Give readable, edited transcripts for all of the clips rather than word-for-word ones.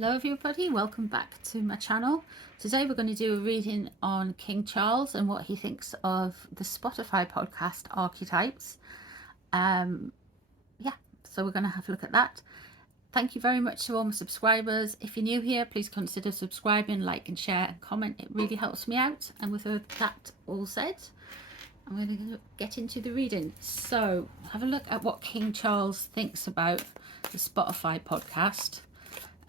Hello everybody, welcome back to my channel. Today we're going to do a reading on King Charles and what he thinks of the Spotify podcast Archetypes. Yeah, so we're going to have a look at that. Thank you very much to all my subscribers. If you're new here, please consider subscribing, like and share and comment. It really helps me out. And with that all said, I'm going to get into the reading. So have a look at what King Charles thinks about the Spotify podcast.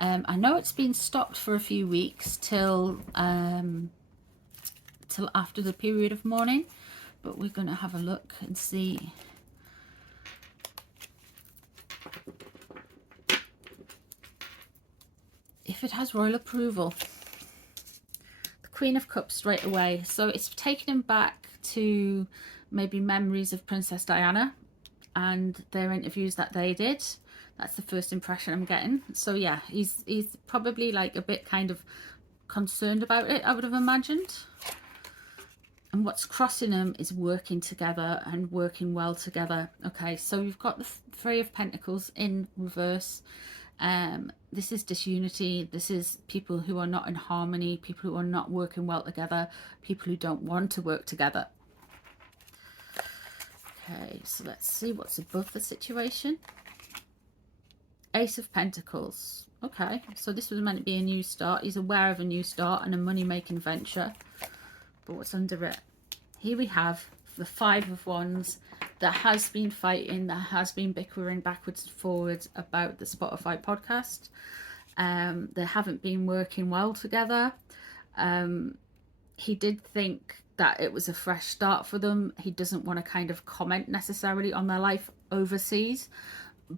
I know it's been stopped for a few weeks till after the period of mourning, but we're going to have a look and see if it has royal approval. The Queen of Cups straight away, so it's taken him back to maybe memories of Princess Diana and their interviews that they did. That's the first impression I'm getting. So yeah, he's probably like a bit kind of concerned about it, I would have imagined. And what's crossing them is working together and working well together. Okay, so we've got the Three of Pentacles in reverse. This is disunity. This is people who are not in harmony, people who are not working well together, people who don't want to work together. Okay, so let's see what's above the situation. Ace of Pentacles. Okay, so this was meant to be a new start. He's aware of a new start and a money-making venture. But what's under it? Here we have the Five of Wands. There has been fighting, there has been bickering backwards and forwards about the Spotify podcast. They haven't been working well together. He did think that it was a fresh start for them. He doesn't want to kind of comment necessarily on their life overseas,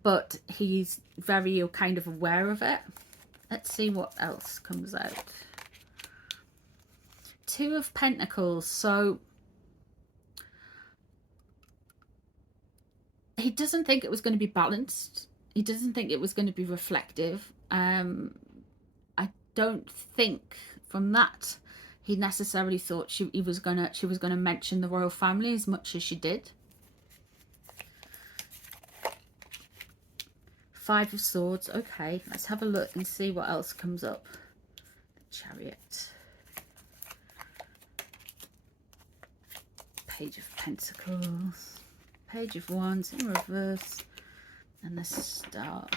but he's very kind of aware of it. Let's see what else comes out. Two of Pentacles. So he doesn't think it was going to be balanced. He doesn't think it was going to be reflective. I don't think from that he necessarily thought she was gonna mention the royal family as much as she did. Five of Swords. Okay, let's have a look and see what else comes up. The Chariot. Page of Pentacles. Page of Wands in reverse. And the Star.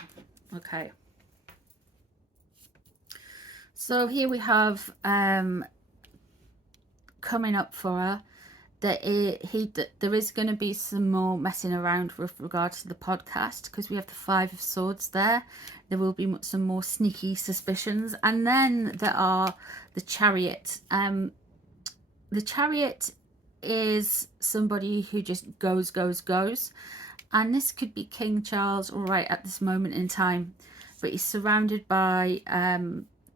Okay. So here we have coming up for her that there is going to be some more messing around with regards to the podcast, because we have the Five of Swords there. There will be some more sneaky suspicions. And then there are the Chariot. The Chariot is somebody who just goes. And this could be King Charles right at this moment in time. But he's surrounded by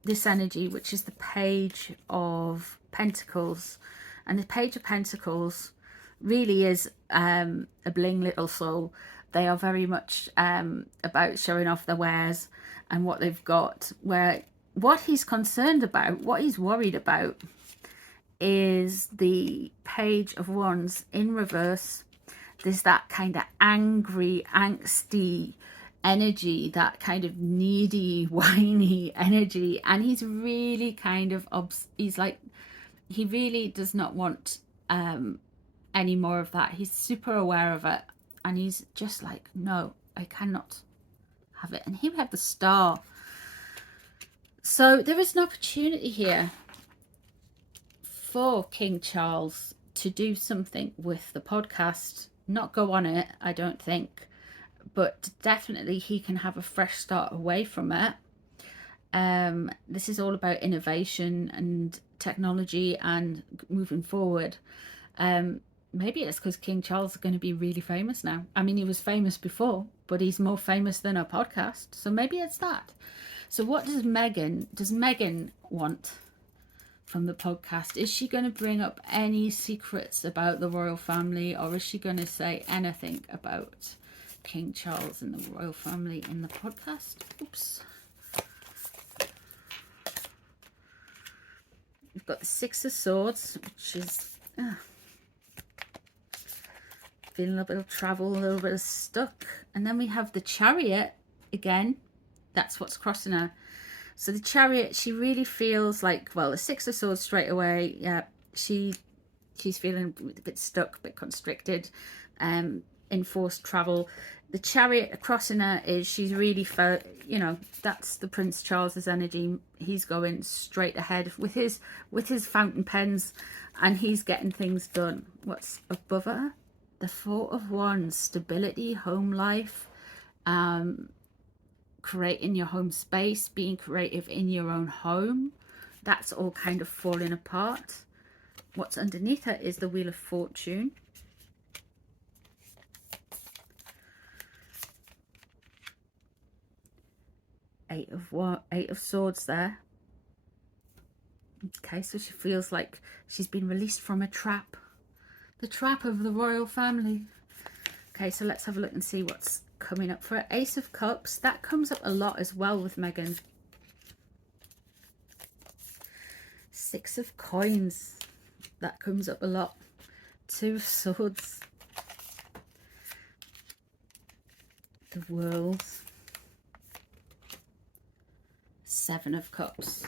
this energy, which is the Page of Pentacles. And the Page of Pentacles really is a bling little soul. They are very much about showing off their wares and what they've got. Where what he's concerned about, what he's worried about, is the Page of Wands in reverse. There's that kind of angry, angsty energy, that kind of needy, whiny energy, and he's really kind of he's like, he really does not want any more of that. He's super aware of it, and he's just like, no, I cannot have it. And here we have the Star. So there is an opportunity here for King Charles to do something with the podcast. Not go on it, I don't think, but definitely he can have a fresh start away from it. This is all about innovation and technology and moving forward. Maybe it's because King Charles is going to be really famous now. I mean, he was famous before, but he's more famous than a podcast, so maybe it's that. So what does Meghan want from the podcast? Is she going to bring up any secrets about the royal family, or is she going to say anything about King Charles and the royal family in the podcast? Oops. We've got the Six of Swords, which is feeling a little bit of travel, a little bit of stuck. And then we have the Chariot again. That's what's crossing her. So the Chariot, she really feels like, well, the Six of Swords straight away. Yeah, she's feeling a bit stuck, a bit constricted, enforced travel. The Chariot crossing her is, she's really felt, you know, that's the Prince Charles's energy. He's going straight ahead with his fountain pens, and he's getting things done. What's above her? The Four of Wands, stability, home life, creating your home space, being creative in your own home. That's all kind of falling apart. What's underneath her is the Wheel of Fortune. Eight of Swords there. Okay, so she feels like she's been released from a trap. The trap of the royal family. Okay, so let's have a look and see what's coming up for her. Ace of Cups. That comes up a lot as well with Meghan. Six of Coins. That comes up a lot. Two of Swords. The World. Seven of Cups.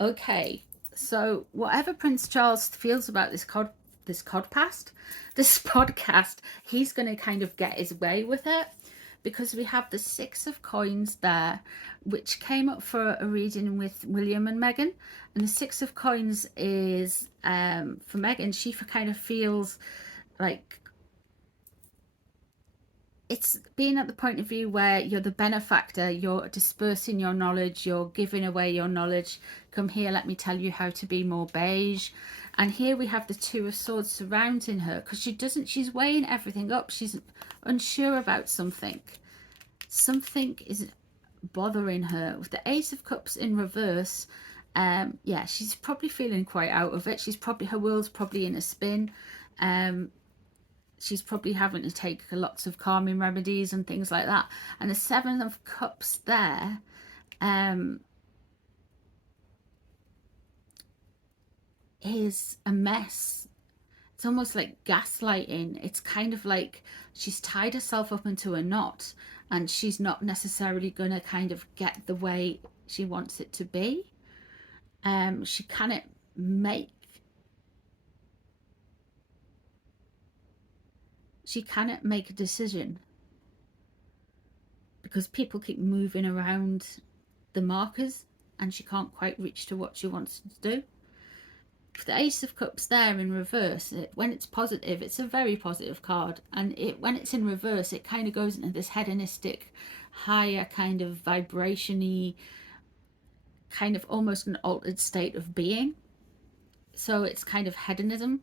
Okay, so whatever Prince Charles feels about this podcast, he's going to kind of get his way with it, because we have the Six of Coins there, which came up for a reading with William and Meghan. And the Six of Coins is, for Meghan, she kind of feels like it's being at the point of view where you're the benefactor, you're dispersing your knowledge, you're giving away your knowledge. Come here, let me tell you how to be more beige. And here we have the Two of Swords surrounding her, because she's weighing everything up. She's unsure about something. Something is bothering her. With the Ace of Cups in reverse, yeah, she's probably feeling quite out of it. Her world's probably in a spin. She's probably having to take lots of calming remedies and things like that. And the Seven of Cups there, is a mess. It's almost like gaslighting. It's kind of like she's tied herself up into a knot, and she's not necessarily going to kind of get the way she wants it to be. She cannot make a decision, because people keep moving around the markers and she can't quite reach to what she wants to do. The Ace of Cups there in reverse, when it's positive, it's a very positive card, and when it's in reverse, it kind of goes into this hedonistic, higher kind of vibration-y, kind of almost an altered state of being. So it's kind of hedonism.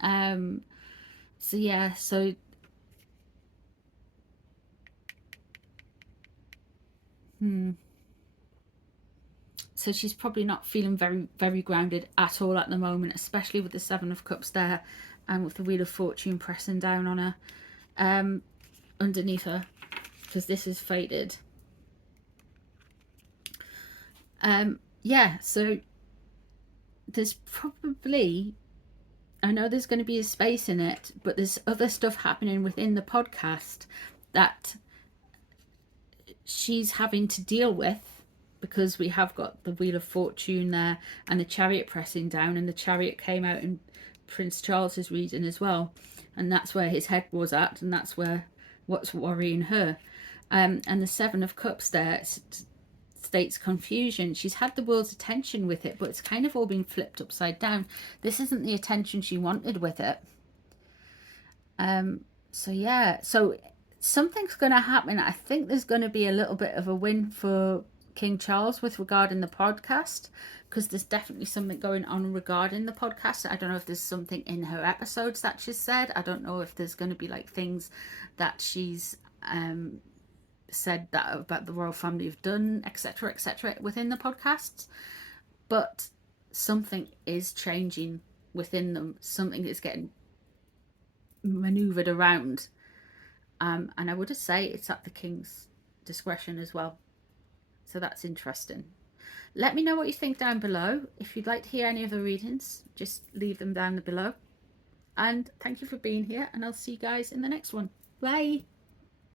So yeah, so so she's probably not feeling very, very grounded at all at the moment, especially with the Seven of Cups there, and with the Wheel of Fortune pressing down on her, underneath her, because this is faded. Yeah, so there's probably, I know there's going to be a space in it, but there's other stuff happening within the podcast that she's having to deal with, because we have got the Wheel of Fortune there and the Chariot pressing down, and the Chariot came out in Prince Charles's reading as well, and that's where his head was at, and that's what's worrying her. And the Seven of Cups there states confusion. She's had the world's attention with it, but it's kind of all been flipped upside down. This isn't the attention she wanted with it. So yeah, so something's going to happen. I think there's going to be a little bit of a win for King Charles with regarding the podcast, because there's definitely something going on regarding the podcast. I don't know if there's something in her episodes that she's said. I don't know if there's going to be like things that she's said that about the royal family have done, etc., etc., within the podcasts. But something is changing within them. Something is getting maneuvered around, and I would say it's at the king's discretion as well. So that's interesting. Let me know what you think down below. If you'd like to hear any of the readings, just leave them down below. And thank you for being here, and I'll see you guys in the next one. Bye.